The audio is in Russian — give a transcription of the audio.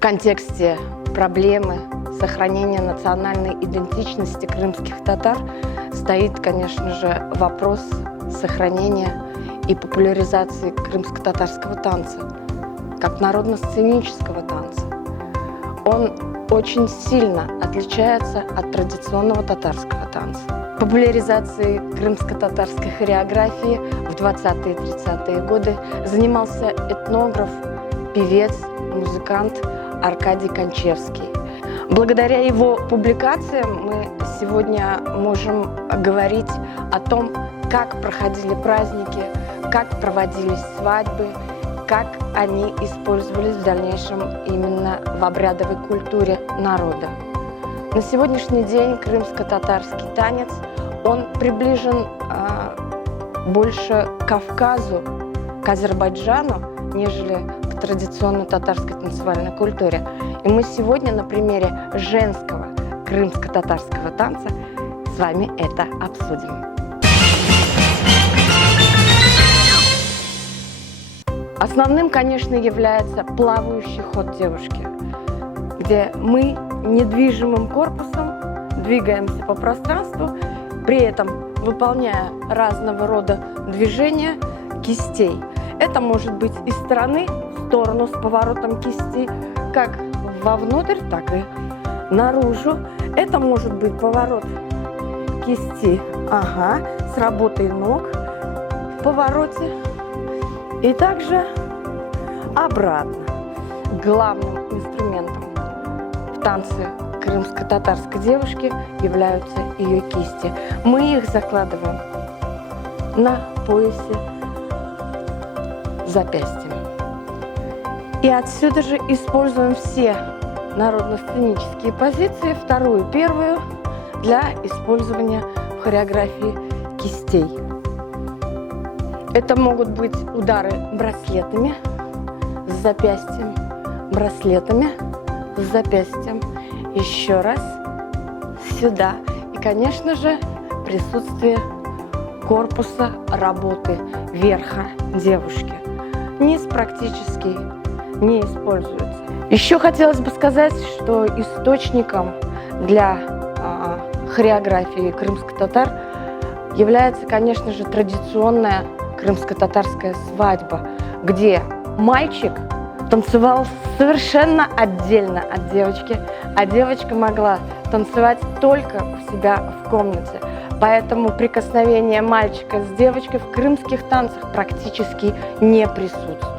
контексте проблемы сохранения национальной идентичности крымских татар стоит, конечно же, вопрос сохранения и популяризации крымско-татарского танца, как народно-сценического танца. Он очень сильно отличается от традиционного татарского танца. Популяризацией крымско-татарской хореографии в 20-е и 30-е годы занимался этнограф, певец, музыкант Аркадий Кончевский. Благодаря его публикациям мы сегодня можем говорить о том, как проходили праздники, как проводились свадьбы, как они использовались в дальнейшем именно в обрядовой культуре народа. На сегодняшний день крымско-татарский танец, он приближен больше к Кавказу, к Азербайджану, нежели к традиционной татарской танцевальной культуре. И мы сегодня на примере женского крымско-татарского танца с вами это обсудим. Основным, конечно, является плавающий ход девушки, где мы недвижимым корпусом двигаемся по пространству, при этом выполняя разного рода движения кистей. Это может быть из стороны в сторону с поворотом кисти, как вовнутрь, так и наружу. Это может быть поворот кисти, с работой ног в повороте. И также обратно. Главным инструментом в танце крымско-татарской девушки являются ее кисти. Мы их закладываем на поясе запястьями. И отсюда же используем все народно-сценические позиции, вторую и первую, для использования в хореографии кистей. Это могут быть удары браслетами с запястьем, браслетами с запястьем, еще раз сюда. И, конечно же, присутствие корпуса работы верха девушки. Низ практически не используется. Еще хотелось бы сказать, что источником для хореографии крымско-татар является, конечно же, традиционная крымско-татарская свадьба, где мальчик танцевал совершенно отдельно от девочки, а девочка могла танцевать только у себя в комнате. Поэтому прикосновение мальчика с девочкой в крымских танцах практически не присутствует.